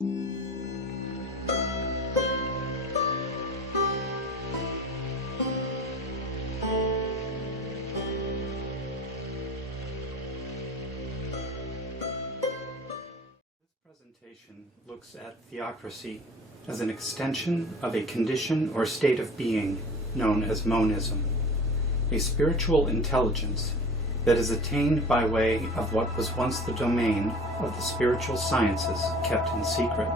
Presentation looks at theocracy as an extension of a condition or state of being known as monism, a spiritual intelligence that is attained by way of what was once the domain of the spiritual sciences kept in secret.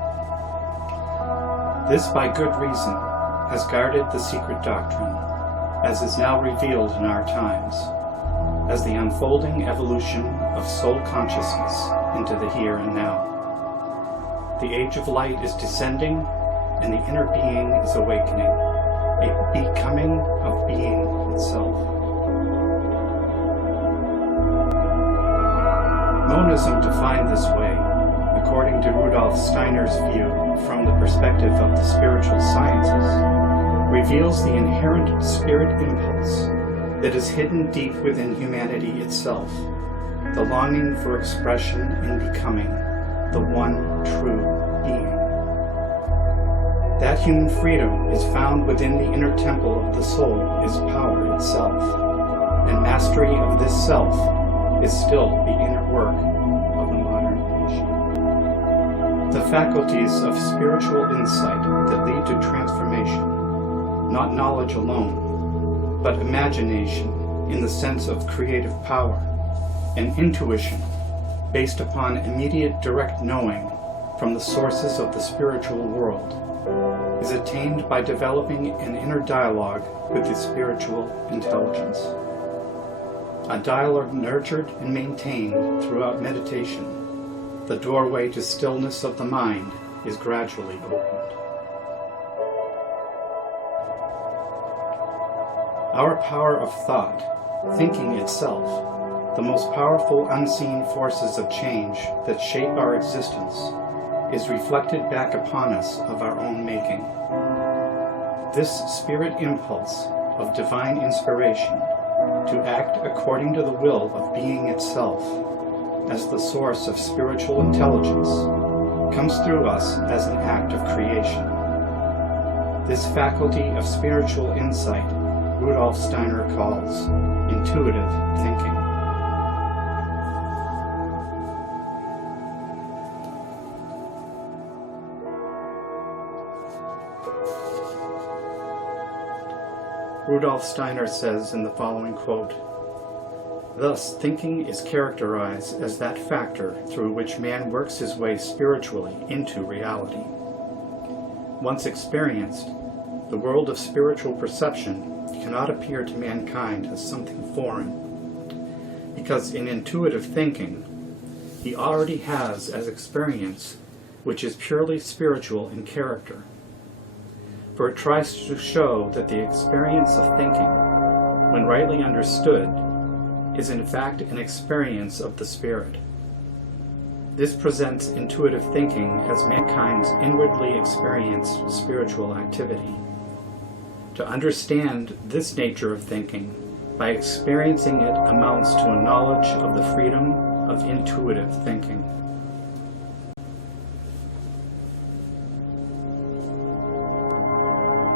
This, by good reason, has guarded the secret doctrine, as is now revealed in our times, as the unfolding evolution of soul consciousness into the here and now. The age of light is descending, and the inner being is awakening, a becoming of being itself. Monism, defined this way, according to Rudolf Steiner's view from the perspective of the spiritual sciences, reveals the inherent spirit impulse that is hidden deep within humanity itself, the longing for expression in becoming the one true being. That human freedom is found within the inner temple of the soul is power itself, and mastery of this self is still the inner work of the modern nation. The faculties of spiritual insight that lead to transformation, not knowledge alone, but imagination in the sense of creative power, and intuition based upon immediate direct knowing from the sources of the spiritual world, is attained by developing an inner dialogue with the spiritual intelligence. A dialogue nurtured and maintained throughout meditation, the doorway to stillness of the mind is gradually opened. Our power of thought, thinking itself, the most powerful unseen forces of change that shape our existence, is reflected back upon us of our own making. This spirit impulse of divine inspiration to act according to the will of being itself, as the source of spiritual intelligence, comes through us as an act of creation. This faculty of spiritual insight Rudolf Steiner calls intuitive thinking. Rudolf Steiner says in the following quote, "Thus, thinking is characterized as that factor through which man works his way spiritually into reality. Once experienced, the world of spiritual perception cannot appear to mankind as something foreign, because in intuitive thinking, he already has as experience which is purely spiritual in character. For it tries to show that the experience of thinking, when rightly understood, is in fact an experience of the spirit. This presents intuitive thinking as mankind's inwardly experienced spiritual activity. To understand this nature of thinking by experiencing it amounts to a knowledge of the freedom of intuitive thinking."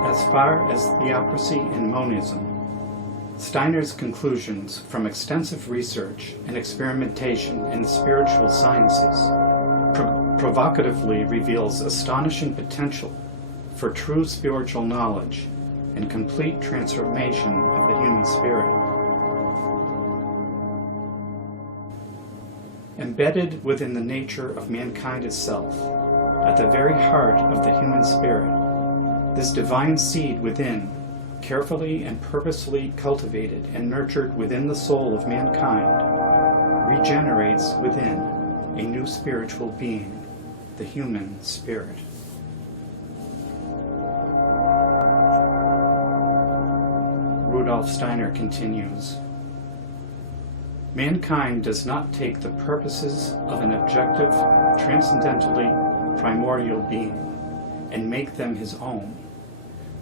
As far as theocracy and monism, Steiner's conclusions from extensive research and experimentation in the spiritual sciences provocatively reveals astonishing potential for true spiritual knowledge and complete transformation of the human spirit. Embedded within the nature of mankind itself, at the very heart of the human spirit, this divine seed within, carefully and purposefully cultivated and nurtured within the soul of mankind, regenerates within a new spiritual being, the human spirit. Rudolf Steiner continues, "Mankind does not take the purposes of an objective, transcendentally primordial being and make them his own,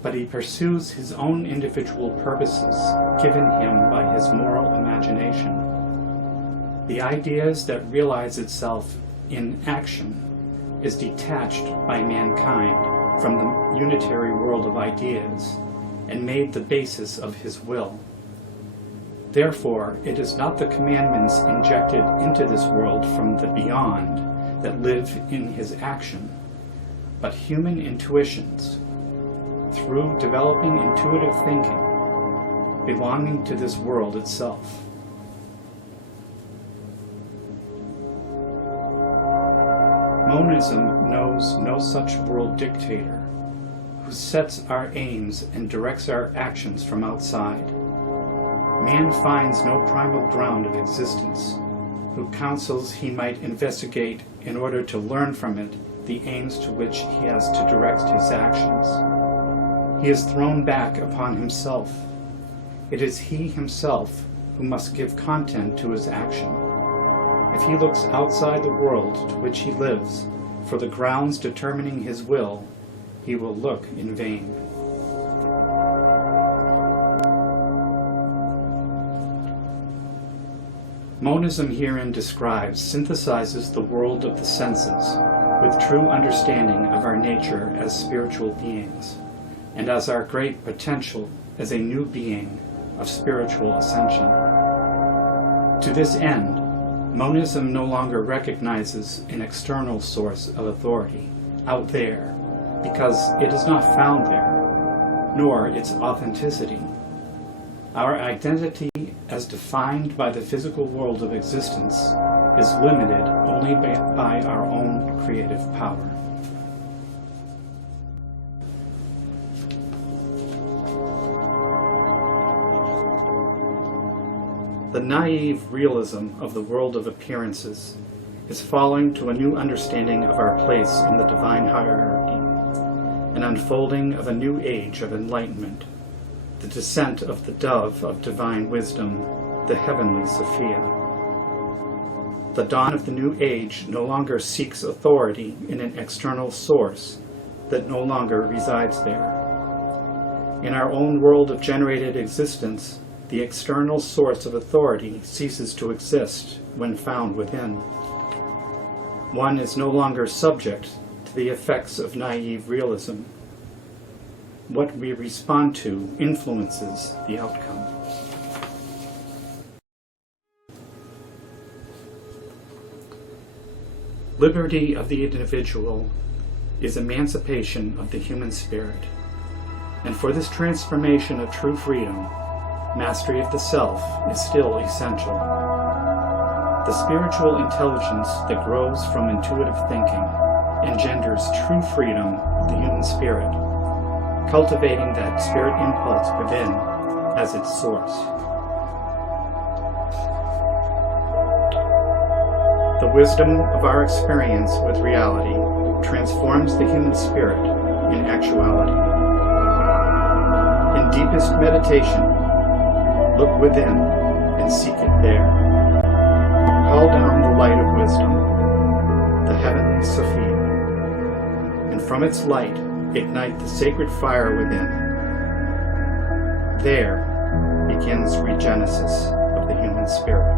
but he pursues his own individual purposes given him by his moral imagination. The ideas that realize itself in action is detached by mankind from the unitary world of ideas and made the basis of his will. Therefore, it is not the commandments injected into this world from the beyond that live in his action, but human intuitions, through developing intuitive thinking, belonging to this world itself. Monism knows no such world dictator who sets our aims and directs our actions from outside. Man finds no primal ground of existence who counsels he might investigate in order to learn from it the aims to which he has to direct his actions. He is thrown back upon himself. It is he himself who must give content to his action. If he looks outside the world to which he lives for the grounds determining his will, he will look in vain. Monism herein describes, synthesizes the world of the senses with true understanding of our nature as spiritual beings, and as our great potential as a new being of spiritual ascension. To this end, monism no longer recognizes an external source of authority, out there, because it is not found there, nor its authenticity. Our identity as defined by the physical world of existence is limited only by our own creative power. The naive realism of the world of appearances is falling to a new understanding of our place in the divine hierarchy, an unfolding of a new age of enlightenment, the descent of the dove of divine wisdom, the heavenly Sophia. The dawn of the new age no longer seeks authority in an external source that no longer resides there. In our own world of generated existence, the external source of authority ceases to exist when found within. One is no longer subject to the effects of naive realism. What we respond to influences the outcome. Liberty of the individual is emancipation of the human spirit, and for this transformation of true freedom, mastery of the self is still essential. The spiritual intelligence that grows from intuitive thinking engenders true freedom of the human spirit, cultivating that spirit impulse within as its source. The wisdom of our experience with reality transforms the human spirit in actuality. In deepest meditation, look within and seek it there. Call down the light of wisdom, the heavenly Sophia, and from its light ignite the sacred fire within. There begins regenesis of the human spirit.